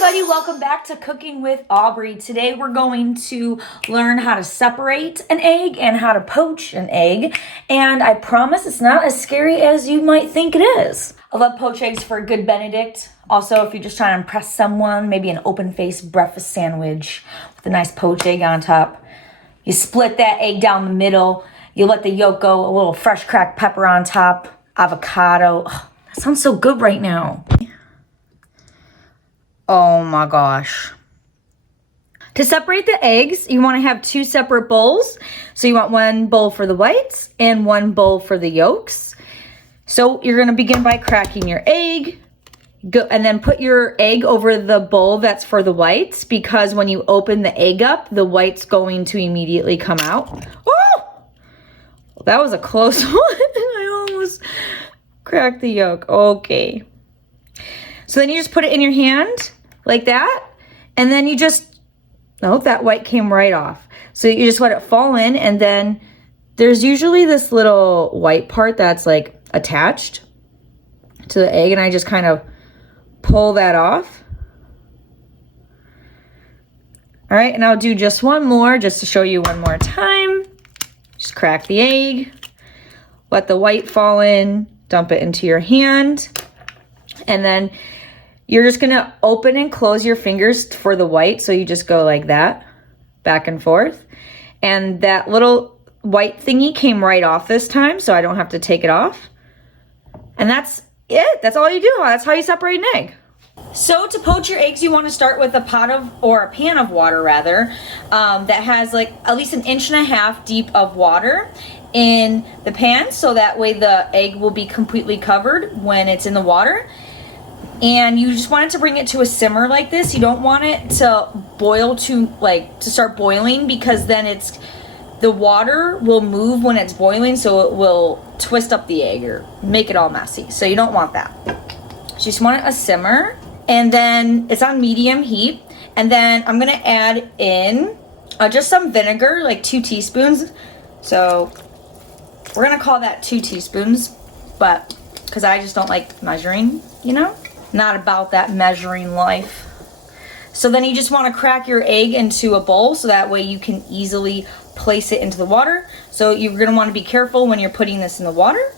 everybody, welcome back to Cooking with Aubrey. Today we're going to learn how to separate an egg and how to poach an egg. And I promise it's not as scary as you might think it is. I love poached eggs for a good Benedict. Also, if you're just trying to impress someone, maybe an open-faced breakfast sandwich with a nice poached egg on top. You split that egg down the middle. You let the yolk go, a little fresh cracked pepper on top, avocado. Oh, that sounds so good right now. Oh my gosh. To separate the eggs, you want to have two separate bowls. So you want one bowl for the whites and one bowl for the yolks. So you're going to begin by cracking your egg. And then put your egg over the bowl that's for the whites, because when you open the egg up, the white's going to immediately come out. Oh! That was a close one. I almost cracked the yolk. Okay. So then you just put it in your hand like that. And then you just, oh, that white came right off. So you just let it fall in, and then there's usually this little white part that's like attached to the egg, and I just kind of pull that off. All right, and I'll do just one more just to show you one more time. Just crack the egg, let the white fall in, dump it into your hand, and then you're just gonna open and close your fingers for the white. So you just go like that, back and forth. And that little white thingy came right off this time, so I don't have to take it off. And that's it. That's all you do. That's how you separate an egg. So to poach your eggs, you want to start with a pot of, or a pan of water rather, that has like at least 1.5 inches deep of water in the pan, so that way the egg will be completely covered when it's in the water. And you just want it to bring it to a simmer like this. You don't want it to boil to start boiling, because then the water will move when it's boiling, so it will twist up the egg or make it all messy. So you don't want that. So you just want it a simmer, and then it's on medium heat. And then I'm gonna add in just some vinegar, like 2 teaspoons. So we're gonna call that 2 teaspoons, but because I just don't like measuring, you know? Not about that measuring life. So then you just want to crack your egg into a bowl, so that way you can easily place it into the water. So you're going to want to be careful when you're putting this in the water.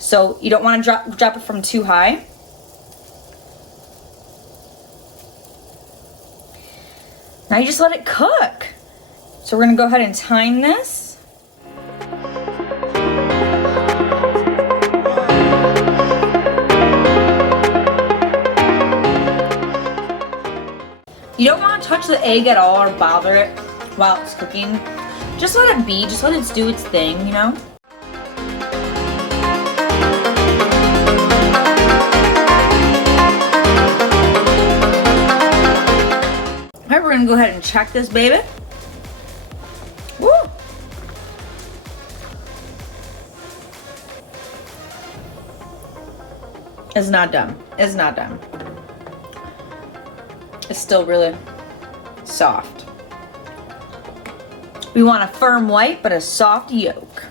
So you don't want to drop it from too high. Now you just let it cook. So we're going to go ahead and time this. You don't want to touch the egg at all or bother it while it's cooking. Just let it be. Just let it do its thing, you know? All right, we're going to go ahead and check this baby. Woo! It's not done. It's not done. It's still really soft. We want a firm white, but a soft yolk.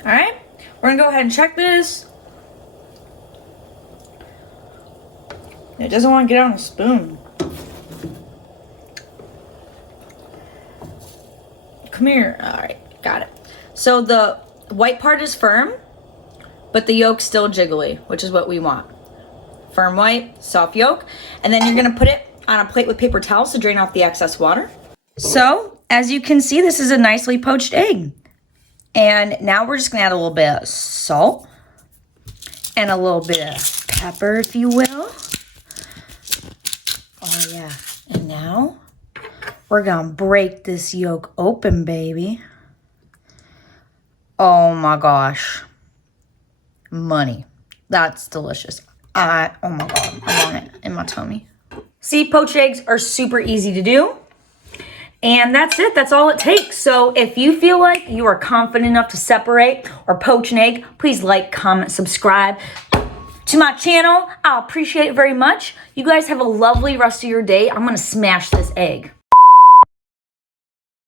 All right, we're gonna go ahead and check this. It doesn't want to get on a spoon. Come here. All right, got it. So the white part is firm, but the yolk's still jiggly, which is what we want. Firm white, soft yolk. And then you're gonna put it on a plate with paper towels to drain off the excess water. So, as you can see, this is a nicely poached egg. And now we're just gonna add a little bit of salt and a little bit of pepper, if you will. Oh yeah, and now we're gonna break this yolk open, baby. Oh my gosh. Money. That's delicious. Oh my God, I want it in my tummy. See, poached eggs are super easy to do. And that's it. That's all it takes. So if you feel like you are confident enough to separate or poach an egg, please like, comment, subscribe to my channel. I'll appreciate it very much. You guys have a lovely rest of your day. I'm going to smash this egg.